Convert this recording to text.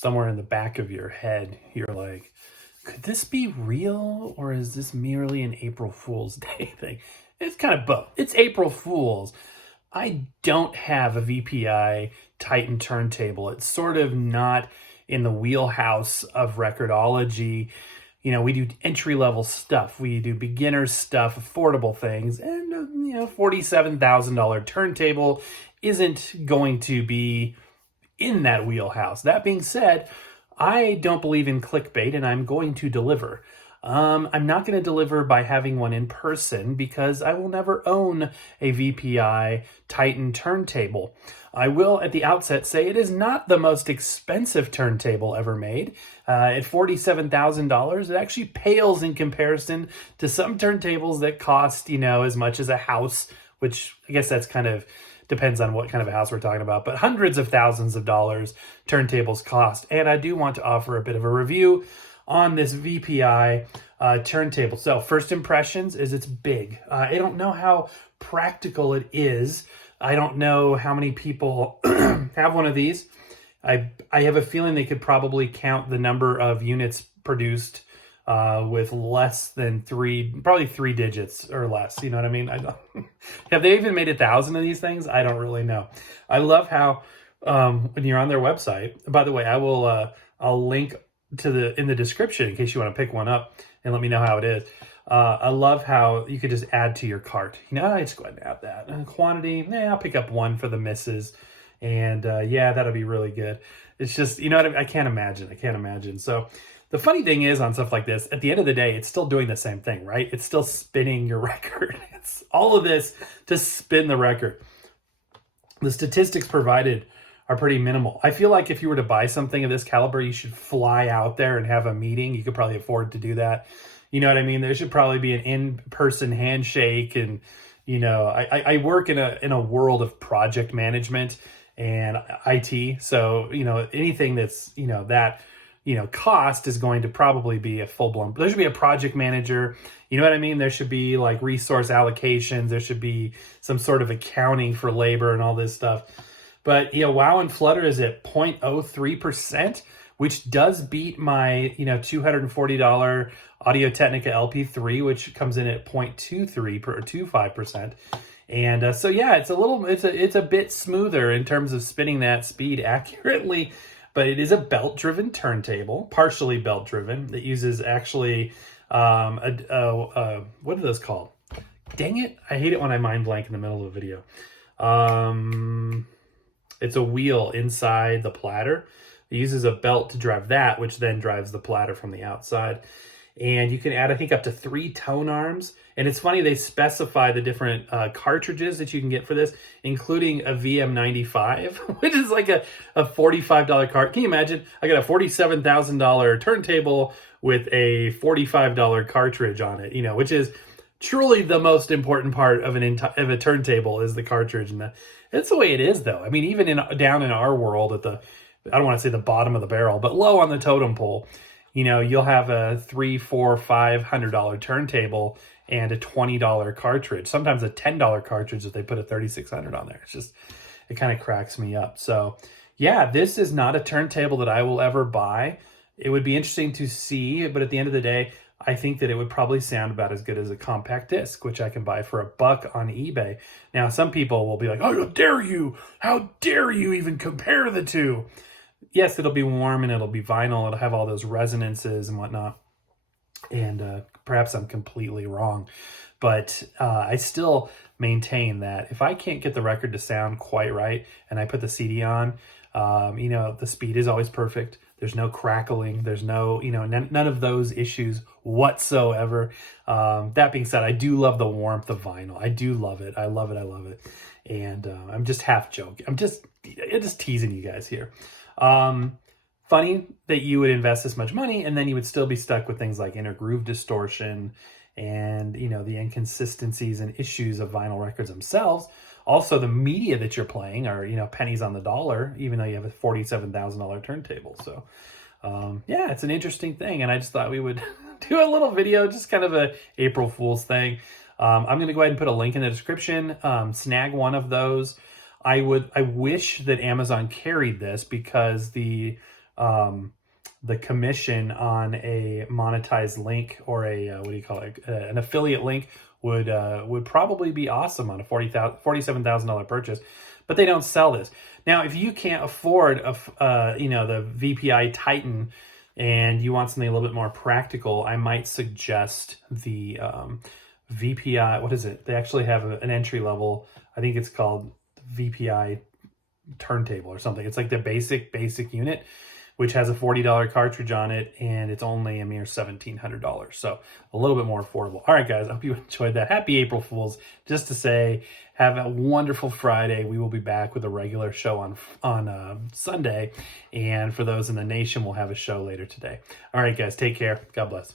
somewhere in the back of your head, you're like, could this be real, or is this merely an April Fool's Day thing? It's kind of both. It's April Fool's. I don't have a VPI Titan turntable. It's sort of not in the wheelhouse of Record-ology. You know, we do entry-level stuff. We do beginner stuff, affordable things, and, $47,000 turntable isn't going to be in that wheelhouse. That being said, I don't believe in clickbait, and I'm going to deliver. I'm not going to deliver by having one in person because I will never own a VPI Titan turntable. I will at the outset say it is not the most expensive turntable ever made. At $47,000, it actually pales in comparison to some turntables that cost, as much as a house, which I guess that's kind of depends on what kind of a house we're talking about, but hundreds of thousands of dollars turntables cost. And I do want to offer a bit of a review on this VPI turntable. So first impressions is it's big. I don't know how practical it is. I don't know how many people have one of these. I have a feeling they could probably count the number of units produced with less than probably three digits or less. You know what I mean? Have they even made 1,000 of these things? I don't really know. I love how when you're on their website, by the way, I'll link in the description in case you want to pick one up and let me know how it is. I love how you could just add to your cart. I just go ahead and add that. Quantity, I'll pick up one for the misses. And that'll be really good. It's just, I can't imagine. So the funny thing is on stuff like this, at the end of the day, it's still doing the same thing, right? It's still spinning your record. It's all of this to spin the record. The statistics provided are pretty minimal. I feel like if you were to buy something of this caliber, you should fly out there and have a meeting. You could probably afford to do that. You know what I mean? There should probably be an in-person handshake. And, I work in a world of project management and IT. So, anything that's, cost is going to probably be a full-blown, there should be a project manager. You know what I mean? There should be like resource allocations. There should be some sort of accounting for labor and all this stuff. But, WoW and Flutter is at 0.03%, which does beat my, $240 Audio-Technica LP3, which comes in at 0.23 or 25%. And it's a bit smoother in terms of spinning that speed accurately, but it is a belt-driven turntable, partially belt-driven. It uses actually, what are those called? Dang it. I hate it when I mind blank in the middle of a video. It's a wheel inside the platter. It uses a belt to drive that, which then drives the platter from the outside. And you can add, I think, up to 3 tone arms. And it's funny, they specify the different cartridges that you can get for this, including a VM95, which is like a $45 cart. Can you imagine? I got a $47,000 turntable with a $45 cartridge on it, which is truly the most important part of a turntable is the cartridge. And that's the way it is, though. I mean, even down in our world at I don't want to say the bottom of the barrel, but low on the totem pole, you'll have a $300, $400, $500 turntable and a $20 cartridge, sometimes a $10 cartridge if they put a 3600 on there. It kind of cracks me up. So yeah, this is not a turntable that I will ever buy. It would be interesting to see, but at the end of the day, I think that it would probably sound about as good as a compact disc, which I can buy for $1 on eBay. Now, some people will be like, oh, how dare you? How dare you even compare the two? Yes, it'll be warm and it'll be vinyl. It'll have all those resonances and whatnot. And perhaps I'm completely wrong. But I still maintain that if I can't get the record to sound quite right and I put the CD on, the speed is always perfect. There's no crackling. There's no, none of those issues whatsoever. That being said, I do love the warmth of vinyl. I do love it. I love it. And I'm just half joking. I'm just teasing you guys here. Funny that you would invest this much money and then you would still be stuck with things like inner groove distortion and, the inconsistencies and issues of vinyl records themselves. Also, the media that you're playing are, pennies on the dollar, even though you have a $47,000 turntable. So, it's an interesting thing. And I just thought we would do a little video, just kind of a April Fool's thing. I'm going to go ahead and put a link in the description. Snag one of those. I wish that Amazon carried this because the the commission on a monetized link or a what do you call it, an affiliate link would probably be awesome on a $47,000 purchase, but they don't sell this. Now, if you can't afford the VPI Titan and you want something a little bit more practical, I might suggest the VPI. What is it? They actually have an entry level. I think it's called VPI Turntable or something. It's like the basic unit, which has a $40 cartridge on it, and it's only a mere $1,700. So a little bit more affordable. All right, guys, I hope you enjoyed that. Happy April Fools. Just to say, have a wonderful Friday. We will be back with a regular show on Sunday. And for those in the nation, we'll have a show later today. All right, guys, take care. God bless.